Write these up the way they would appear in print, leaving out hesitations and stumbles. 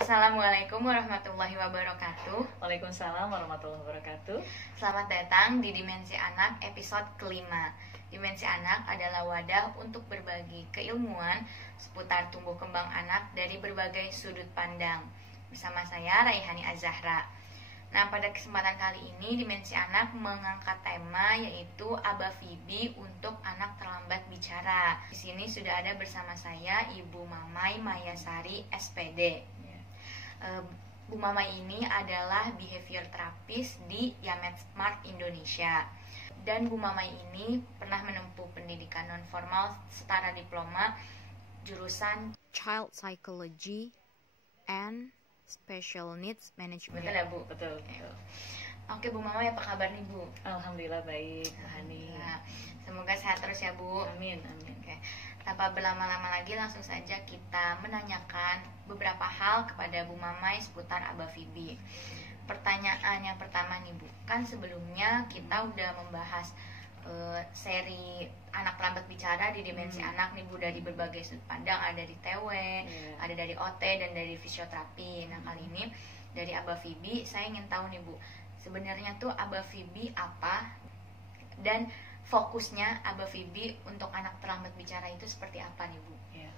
Assalamualaikum warahmatullahi wabarakatuh. Waalaikumsalam warahmatullahi wabarakatuh. Selamat datang di Dimensi Anak episode kelima. Dimensi Anak adalah wadah untuk berbagi keilmuan seputar tumbuh kembang anak dari berbagai sudut pandang. Bersama saya Raihani Az-Zahra. Nah, pada kesempatan kali ini Dimensi Anak mengangkat tema yaitu Aba Fibi untuk anak terlambat bicara. Di sini sudah ada bersama saya Ibu Mamai Mayasari SPD. Bu Mama ini adalah behavior therapist di Yamed Smart Indonesia. Dan Bu Mama ini pernah menempuh pendidikan non formal setara diploma jurusan Child Psychology and Special Needs Management. Betul ya Bu? Betul. Oke Bu Mama, apa kabar nih Bu? Alhamdulillah baik, Hani. Nah, semoga sehat terus ya Bu. Amin, amin. Oke. Tanpa berlama-lama lagi, langsung saja kita menanyakan beberapa hal kepada Bu Mamai seputar Aba Fibi. Pertanyaan yang pertama nih Bu, kan sebelumnya kita udah membahas seri anak terlambat bicara di Dimensi Anak nih Bu, dari berbagai sudut pandang, ada dari TW, ada dari OT dan dari fisioterapi. Nah, kali ini dari Aba Fibi, saya ingin tahu nih Bu, sebenarnya tuh Aba Fibi apa dan fokusnya Aba Fibi untuk anak terlambat bicara itu seperti apa nih Bu? Ya.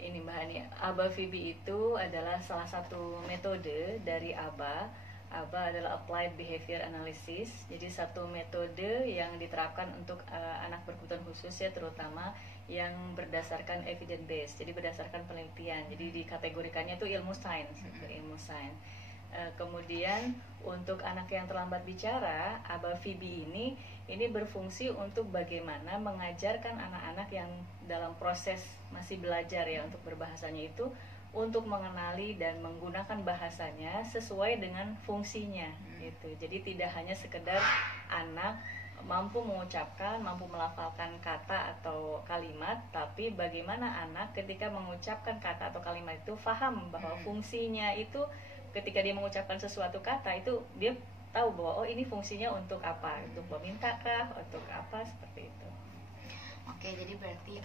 Ini Mbak Hani, Aba Fibi itu adalah salah satu metode dari ABA. ABA adalah Applied Behavior Analysis. Jadi satu metode yang diterapkan untuk anak berkebutuhan khusus ya, terutama yang berdasarkan evidence based. Jadi berdasarkan penelitian. Jadi dikategorikannya itu ilmu sains, ilmu sains. Kemudian untuk anak yang terlambat bicara, Aba Fibi ini berfungsi untuk bagaimana mengajarkan anak-anak yang dalam proses masih belajar ya untuk berbahasanya itu untuk mengenali dan menggunakan bahasanya sesuai dengan fungsinya gitu. Jadi tidak hanya sekedar anak mampu mengucapkan, mampu melafalkan kata atau kalimat, tapi bagaimana anak ketika mengucapkan kata atau kalimat itu paham bahwa fungsinya itu ketika dia mengucapkan sesuatu kata itu dia tahu bahwa oh ini fungsinya untuk apa, untuk meminta kah, untuk apa, seperti itu. Oke, jadi berarti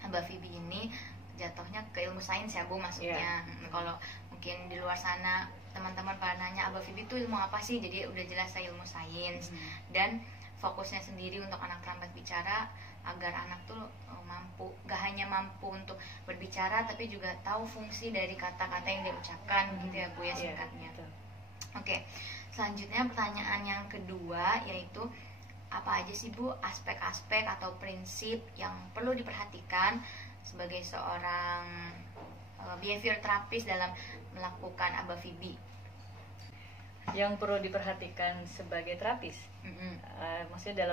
Aba Fibi ini jatuhnya ke ilmu sains ya Bu maksudnya. Kalau mungkin di luar sana teman-teman pada nanya Aba Fibi itu ilmu apa sih, jadi udah jelas saya ilmu sains. Dan fokusnya sendiri untuk anak terlambat bicara agar anak tuh mampu, gak hanya mampu untuk berbicara tapi juga tahu fungsi dari kata-kata yang dia ucapkan gitu ya Bu ya, singkatnya. Oke, selanjutnya pertanyaan yang kedua yaitu apa aja sih Bu aspek-aspek atau prinsip yang perlu diperhatikan sebagai seorang behavior therapist dalam melakukan Aba Fibi? Yang perlu diperhatikan sebagai terapis, maksudnya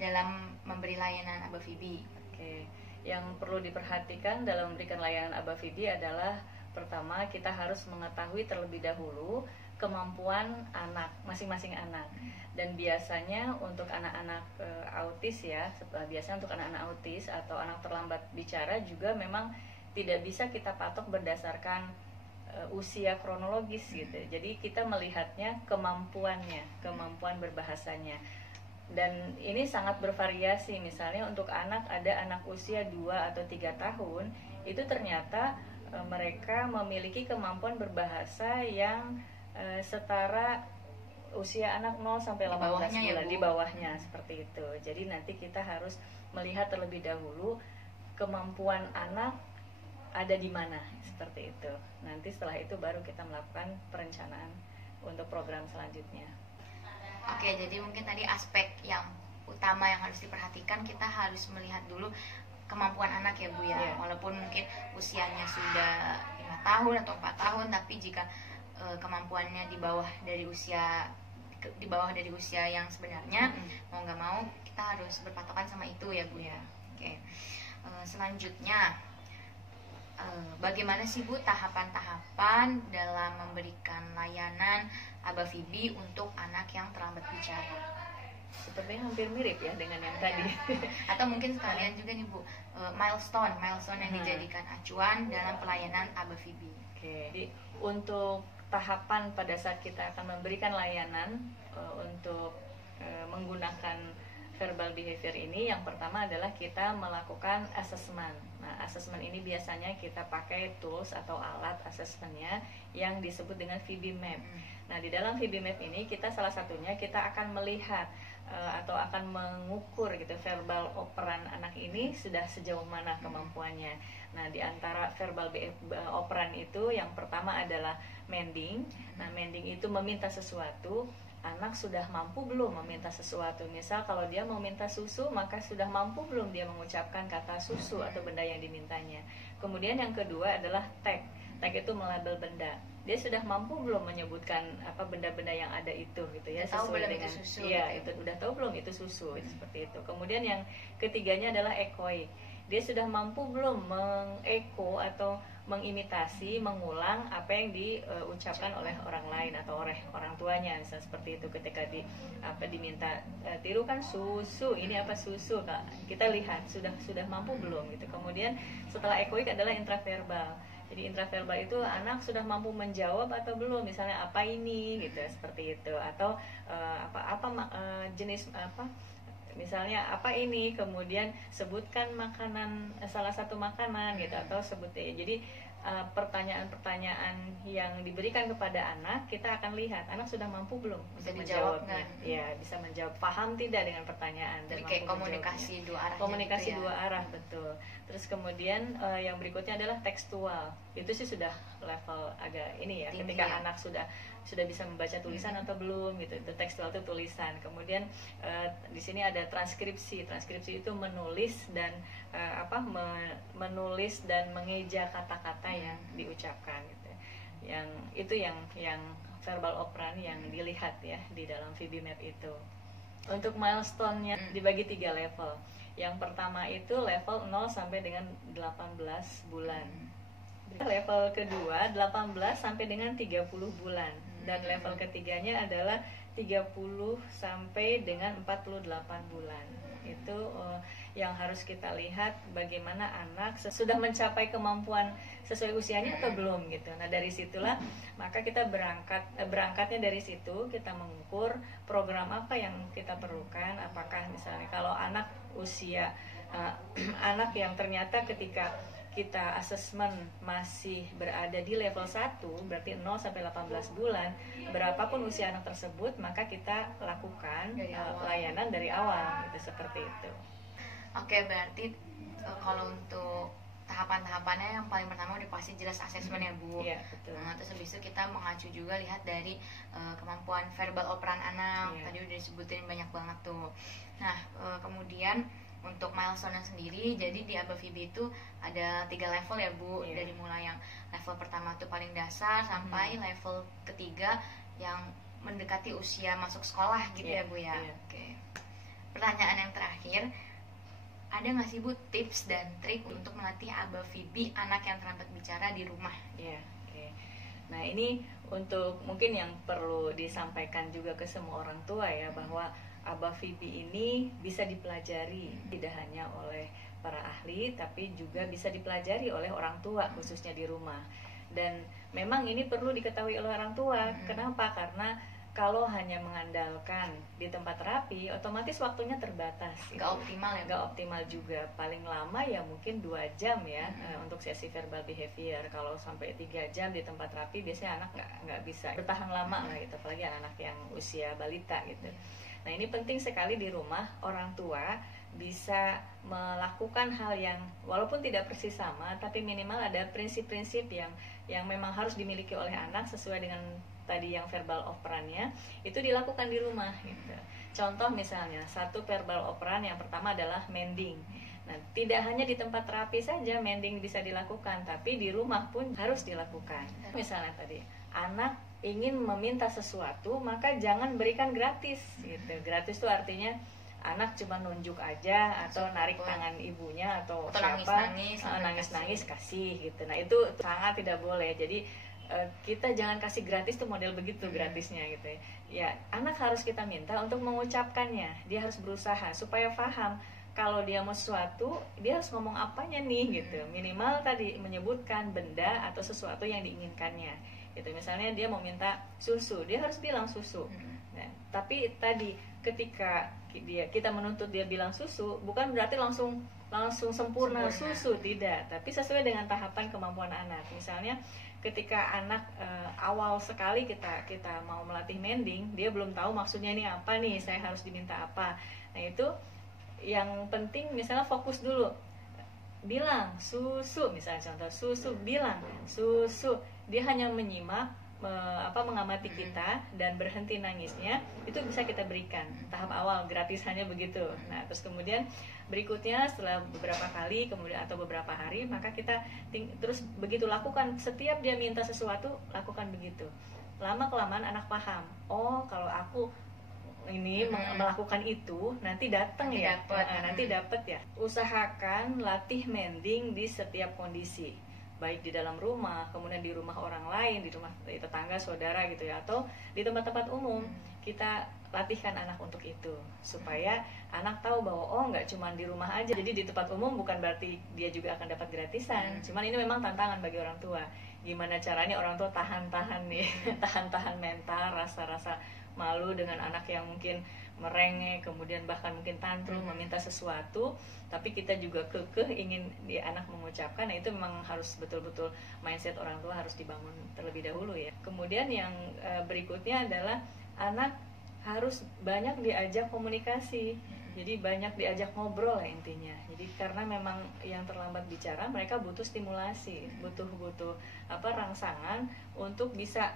dalam memberi layanan Aba Fibi. Oke. Yang perlu diperhatikan dalam memberikan layanan Aba Fibi adalah pertama kita harus mengetahui terlebih dahulu kemampuan anak, masing-masing anak. Dan biasanya untuk anak-anak autis ya, biasanya untuk anak-anak autis atau anak terlambat bicara juga memang tidak bisa kita patok berdasarkan usia kronologis gitu. Jadi kita melihatnya kemampuannya, kemampuan berbahasanya. Dan ini sangat bervariasi. Misalnya untuk anak, ada anak usia 2 atau 3 tahun, itu ternyata mereka memiliki kemampuan berbahasa yang setara usia anak 0 sampai 18 bulan, di bawahnya seperti itu. Jadi nanti kita harus melihat terlebih dahulu kemampuan anak ada di mana, seperti itu. Nanti setelah itu baru kita melakukan perencanaan untuk program selanjutnya. Oke, jadi mungkin tadi aspek yang utama yang harus diperhatikan, kita harus melihat dulu kemampuan anak ya Bu ya. Walaupun mungkin usianya sudah 5 tahun atau 4 tahun, tapi jika kemampuannya di bawah dari usia yang sebenarnya, mau nggak mau kita harus berpatokan sama itu ya Bu ya. Oke. Selanjutnya bagaimana sih Bu tahapan-tahapan dalam memberikan layanan Aba Fibi untuk anak yang terlambat bicara? Sepertinya hampir mirip ya dengan yang tadi. Atau mungkin sekalian juga nih Bu, milestone yang dijadikan acuan dalam pelayanan Aba Fibi. Oke. Jadi untuk tahapan pada saat kita akan memberikan layanan untuk menggunakan verbal behavior ini, yang pertama adalah kita melakukan assessment. Nah, assessment ini biasanya kita pakai tools atau alat assessmentnya yang disebut dengan VB Map. Nah, di dalam VB Map ini kita salah satunya kita akan melihat atau akan mengukur gitu verbal operan anak ini sudah sejauh mana kemampuannya. Nah, di antara verbal operan itu yang pertama adalah mending. Nah, mending itu meminta sesuatu. Anak sudah mampu belum meminta sesuatu? Misal kalau dia mau minta susu, maka sudah mampu belum dia mengucapkan kata susu atau benda yang dimintanya. Kemudian yang kedua adalah tag. Tag itu melabel benda. Dia sudah mampu belum menyebutkan apa benda-benda yang ada itu gitu ya, sesuai dengan susu, iya gitu. Itu udah tahu belum itu susu, seperti itu. Kemudian yang ketiganya adalah echoing. Dia sudah mampu belum mengeko atau mengimitasi, mengulang apa yang diucapkan oleh orang lain atau oleh orang tuanya, misalnya seperti itu. Ketika diminta tirukan susu, ini apa susu, Kak? Kita lihat sudah mampu belum gitu. Kemudian setelah echoing adalah intraverbal. Jadi intraverbal itu anak sudah mampu menjawab atau belum, misalnya apa ini gitu, seperti itu. Atau jenis apa, misalnya apa ini, kemudian sebutkan makanan, salah satu makanan gitu, atau sebutnya. Jadi pertanyaan-pertanyaan yang diberikan kepada anak, kita akan lihat anak sudah mampu belum bisa untuk menjawabnya. Ya, bisa menjawab, paham tidak dengan pertanyaan. Jadi kayak komunikasi dua arah. Komunikasi gitu ya. dua arah, betul. Terus kemudian yang berikutnya adalah tekstual. Itu sih sudah level agak ini ya, tinggi, ketika ya. anak sudah bisa membaca tulisan atau belum gitu. Itu tekstual itu tulisan. Kemudian di sini ada transkripsi. Transkripsi itu menulis dan menulis dan mengeja kata-kata yang diucapkan gitu. Yang itu yang verbal operan yang dilihat ya di dalam VB Map itu. Untuk milestone-nya dibagi 3 level. Yang pertama itu level 0 sampai dengan 18 bulan. Level kedua 18 sampai dengan 30 bulan. Dan level ketiganya adalah 30 sampai dengan 48 bulan. Itu yang harus kita lihat bagaimana anak sudah mencapai kemampuan sesuai usianya atau belum gitu. Nah, dari situlah maka kita berangkatnya dari situ, kita mengukur program apa yang kita perlukan. Apakah misalnya kalau anak usia anak yang ternyata ketika kita asesmen masih berada di level 1, berarti 0 sampai 18 bulan, berapapun usia anak tersebut, maka kita lakukan pelayanan dari awal gitu, seperti itu. Oke, berarti kalau untuk tahapan-tahapannya yang paling pertama udah pasti jelas asesmen ya Bu. Iya, betul. Nah, terus habis itu kita mengacu juga lihat dari kemampuan verbal operan anak. Iya. Tadi udah disebutin banyak banget tuh. Nah, kemudian untuk milestone sendiri, jadi di ABA VB itu ada 3 level ya Bu. Iya. Dari mulai yang level pertama tuh paling dasar sampai level ketiga yang mendekati usia masuk sekolah gitu ya Bu ya. Iya. Oke. Pertanyaan yang terakhir, ada nggak sih Bu tips dan trik untuk melatih ABA VB anak yang terlambat bicara di rumah? Iya, oke. Nah, ini untuk mungkin yang perlu disampaikan juga ke semua orang tua ya, bahwa ABA VB ini bisa dipelajari tidak hanya oleh para ahli, tapi juga bisa dipelajari oleh orang tua khususnya di rumah. Dan memang ini perlu diketahui oleh orang tua. Kenapa? Karena kalau hanya mengandalkan di tempat terapi, otomatis waktunya terbatas. Nggak optimal ya? Nggak optimal juga. Paling lama ya mungkin 2 jam ya untuk sesi verbal behavior. Kalau sampai 3 jam di tempat terapi, biasanya anak nggak bisa bertahan lama lah gitu, apalagi anak yang usia balita gitu. Nah, ini penting sekali di rumah orang tua bisa melakukan hal yang walaupun tidak persis sama, tapi minimal ada prinsip-prinsip yang memang harus dimiliki oleh anak sesuai dengan tadi yang verbal operannya, itu dilakukan di rumah gitu. Contoh misalnya, satu verbal operan yang pertama adalah mending. Nah, tidak hanya di tempat terapi saja mending bisa dilakukan, tapi di rumah pun harus dilakukan. Misalnya tadi, anak ingin meminta sesuatu, maka jangan berikan gratis gitu. Gratis itu artinya anak cuma nunjuk aja atau narik tangan ibunya atau siapa, nangis-nangis kasih gitu. Nah, itu sangat tidak boleh. Jadi kita jangan kasih gratis tuh, model begitu gratisnya gitu ya. Ya, anak harus kita minta untuk mengucapkannya. Dia harus berusaha supaya paham kalau dia mau sesuatu, dia harus ngomong apanya nih gitu. Minimal tadi menyebutkan benda atau sesuatu yang diinginkannya. Gitu. Misalnya dia mau minta susu, dia harus bilang susu. Nah, tapi tadi ketika kita menuntut dia bilang susu, bukan berarti langsung sempurna susu, tidak, tapi sesuai dengan tahapan kemampuan anak. Misalnya ketika anak awal sekali kita mau melatih mending, dia belum tahu maksudnya ini apa nih, saya harus diminta apa. Nah itu yang penting, misalnya fokus dulu, bilang susu, misalnya contoh susu, bilang susu, dia hanya menyimak, mengamati kita dan berhenti nangisnya, itu bisa kita berikan tahap awal gratis, hanya begitu. Nah terus kemudian berikutnya setelah beberapa kali kemudian atau beberapa hari, maka kita terus begitu lakukan, setiap dia minta sesuatu lakukan begitu. Lama kelamaan anak paham, oh kalau aku ini melakukan itu nanti datang ya, nanti dapat ya. Usahakan latih mending di setiap kondisi, baik di dalam rumah, kemudian di rumah orang lain, di rumah tetangga, saudara gitu ya, atau di tempat-tempat umum. Kita latihkan anak untuk itu, supaya anak tahu bahwa oh nggak cuma di rumah aja, jadi di tempat umum bukan berarti dia juga akan dapat gratisan. Cuman ini memang tantangan bagi orang tua, gimana caranya orang tua tahan-tahan nih, tahan-tahan mental, rasa-rasa malu dengan anak yang mungkin merengek, kemudian bahkan mungkin tantrum meminta sesuatu, tapi kita juga kekeh ingin di anak mengucapkan. Nah itu memang harus betul-betul mindset orang tua harus dibangun terlebih dahulu ya. Kemudian yang berikutnya adalah anak harus banyak diajak komunikasi, jadi banyak diajak ngobrol lah intinya. Jadi karena memang yang terlambat bicara, mereka butuh stimulasi, butuh rangsangan untuk bisa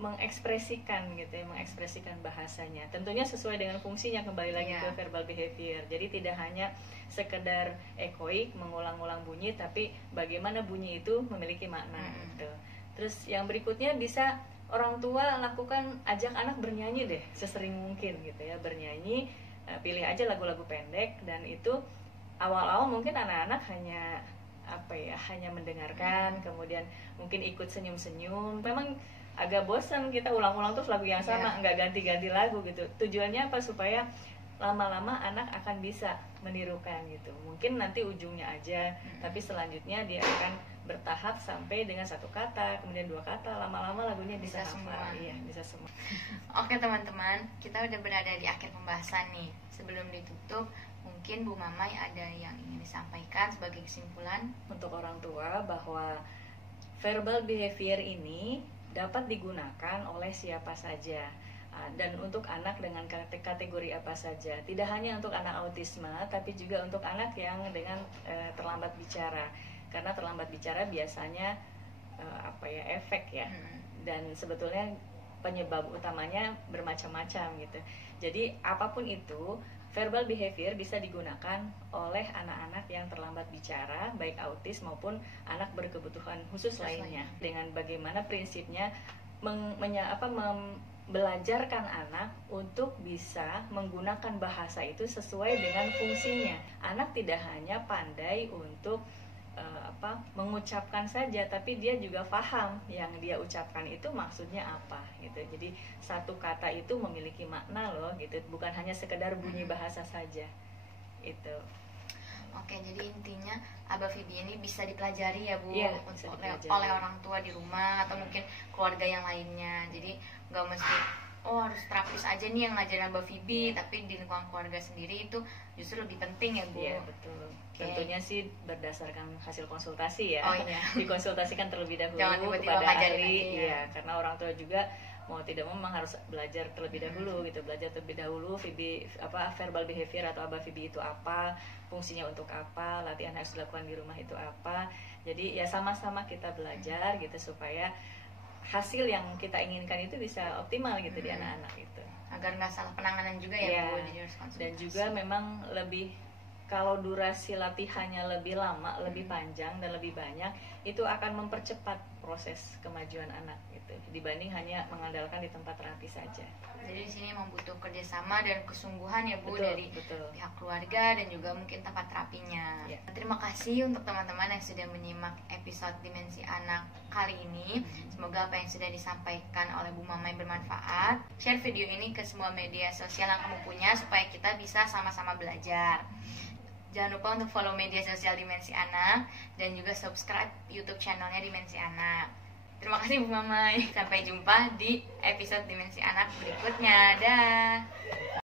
mengekspresikan gitu ya, mengekspresikan bahasanya. Tentunya sesuai dengan fungsinya, kembali lagi ke verbal behavior. Jadi tidak hanya sekedar echoik, mengulang-ulang bunyi, tapi bagaimana bunyi itu memiliki makna gitu. Terus yang berikutnya bisa orang tua lakukan, ajak anak bernyanyi deh sesering mungkin gitu ya, bernyanyi, pilih aja lagu-lagu pendek, dan itu awal-awal mungkin anak-anak hanya hanya mendengarkan, kemudian mungkin ikut senyum-senyum. Memang agak bosan kita ulang-ulang terus lagu yang sama, nggak ganti-ganti lagu gitu. Tujuannya apa? Supaya lama-lama anak akan bisa menirukan gitu. Mungkin nanti ujungnya aja, tapi selanjutnya dia akan bertahap sampai dengan satu kata, kemudian dua kata, lama-lama lagunya bisa semua. Iya, bisa semua. Oke teman-teman, kita udah berada di akhir pembahasan nih. Sebelum ditutup, mungkin Bu Mamai ada yang ingin disampaikan sebagai kesimpulan untuk orang tua, bahwa verbal behavior ini dapat digunakan oleh siapa saja, dan untuk anak dengan kategori apa saja. Tidak hanya untuk anak autisme, tapi juga untuk anak yang dengan terlambat bicara. Karena terlambat bicara biasanya efek ya, dan sebetulnya penyebab utamanya bermacam-macam gitu. Jadi apapun itu, verbal behavior bisa digunakan oleh anak-anak yang terlambat bicara, baik autis maupun anak berkebutuhan khusus lainnya. Dengan bagaimana prinsipnya belajarkan anak untuk bisa menggunakan bahasa itu sesuai dengan fungsinya. Anak tidak hanya pandai untuk mengucapkan saja, tapi dia juga paham yang dia ucapkan itu maksudnya apa gitu. Jadi satu kata itu memiliki makna loh gitu, bukan hanya sekedar bunyi bahasa saja itu. Oke, jadi intinya Aba Fibi ini bisa dipelajari ya Bu, oleh orang tua di rumah atau mungkin keluarga yang lainnya. Jadi nggak mesti harus terapis aja nih yang ngajarin Aba Fibi, tapi di lingkungan keluarga sendiri itu justru lebih penting ya Bu. Iya betul. Tentunya sih berdasarkan hasil konsultasi ya. Oh iya. Dikonsultasikan terlebih dahulu kepada ahli, ya, karena orang tua juga mau tidak mau memang harus belajar terlebih dahulu gitu, belajar terlebih dahulu verbal behavior atau Aba Fibi itu apa, fungsinya untuk apa, latihan harus dilakukan di rumah itu apa. Jadi ya sama-sama kita belajar gitu supaya hasil yang kita inginkan itu bisa optimal gitu di anak-anak itu. Agar nggak salah penanganan juga ya Bu di konsultasi. Dan juga memang lebih, kalau durasi latihannya lebih lama, lebih panjang dan lebih banyak, itu akan mempercepat proses kemajuan anak gitu, dibanding hanya mengandalkan di tempat terapi saja. Jadi di sini membutuh kerjasama dan kesungguhan ya Bu, dari pihak keluarga dan juga mungkin tempat terapinya. Ya. Terima kasih untuk teman-teman yang sudah menyimak episode Dimensi Anak kali ini. Semoga apa yang sudah disampaikan oleh Bu Mamai bermanfaat. Share video ini ke semua media sosial yang kamu punya supaya kita bisa sama-sama belajar. Jangan lupa untuk follow media sosial Dimensi Anak dan juga subscribe YouTube channelnya Dimensi Anak. Terima kasih Bu Mamai. Sampai jumpa di episode Dimensi Anak berikutnya. Dah.